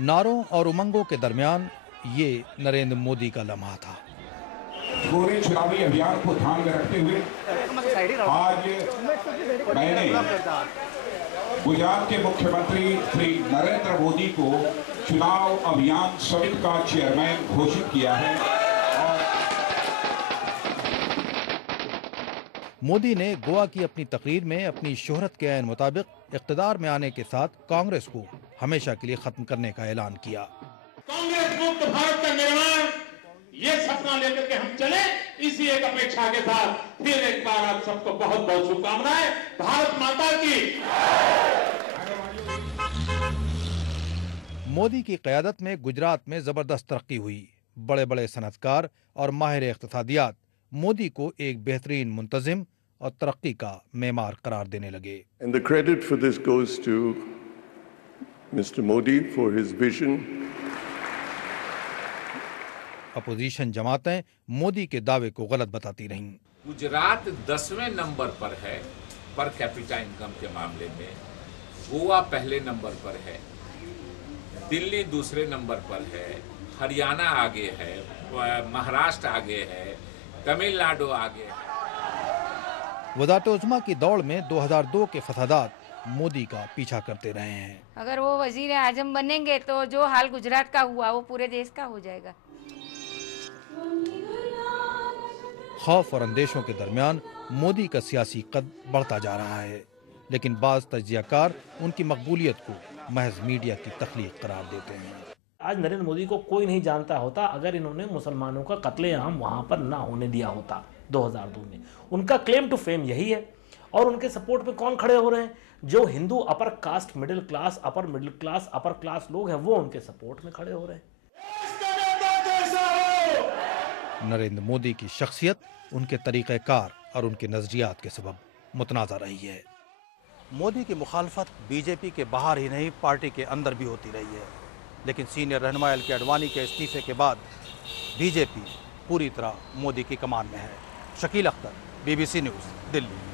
नारों और उमंगों के दरमियान ये नरेंद्र मोदी का लम्हा था। पूरे चुनावी अभियान को ध्यान में रखते हुए आज मैंने गुजरात के मुख्यमंत्री श्री नरेंद्र मोदी को चुनाव अभियान समिति का चेयरमैन घोषित किया है। मोदी ने गोवा की अपनी तकरीर में अपनी शोहरत के ऐन मुताबिक इख्तिदार में आने के साथ कांग्रेस को हमेशा के लिए खत्म करने का ऐलान किया। कांग्रेस मुक्त भारत का निर्माण, ये सपना लेकर के हम चले, इसी एक अपेक्षा के साथ फिर एक बार आप सबको बहुत बहुत शुभकामनाएं। भारत माता की। मोदी की क़यादत में गुजरात में जबरदस्त तरक्की हुई। बड़े बड़े सनअतकार और माहिर इक़्तिसादियात मोदी को एक बेहतरीन मुंतजिम और तरक्की का मेमार करार देने लगे। And the credit for this goes to Mr. Modi for his vision. Opposition जमातें मोदी के दावे को गलत बताती रहीं। गुजरात 10वें नंबर पर है पर कैपिटा इनकम के मामले में, गोवा पहले नंबर पर है, दिल्ली दूसरे नंबर पर है, हरियाणा आगे है, महाराष्ट्र आगे है, तमिलनाडु आगे है। वज़ारत उज़्मा की दौड़ में 2002 के फसादात मोदी का पीछा करते रहे हैं। अगर वो वजीर आजम बनेंगे तो जो हाल गुजरात का हुआ वो पूरे देश का हो जाएगा। खौफ और अंदेशों के दरमियान मोदी का सियासी कद बढ़ता जा रहा है, लेकिन बाज़ तज्ज़ियाकार उनकी मकबूलियत को महज मीडिया की तख्लीक करार देते हैं। आज नरेंद्र मोदी को कोई नहीं जानता होता अगर इन्होंने मुसलमानों का कत्लेआम वहां पर ना होने दिया होता 2002 में। उनका क्लेम टू फेम यही है। और उनके सपोर्ट में कौन खड़े हो रहे हैं? जो Hindu upper caste, middle class, upper class लोग हैं, वो उनके सपोर्ट में खड़े हो रहे हैं। नरेंद्र मोदी की शख्सियत, उनके तरीक़ेकार और उनके नज़रियात के सबब मुतनाज़ा रही है। मोदी की मुखालफत बीजेपी के बाहर ही नहीं, पार्टी के अंदर भी होती रही है, लेकिन सीनियर रहनुमा एल के आडवाणी के इस्तीफे के बाद बीजेपी पूरी तरह मोदी की कमान में है। Shakeel Akhtar, BBC news, Delhi.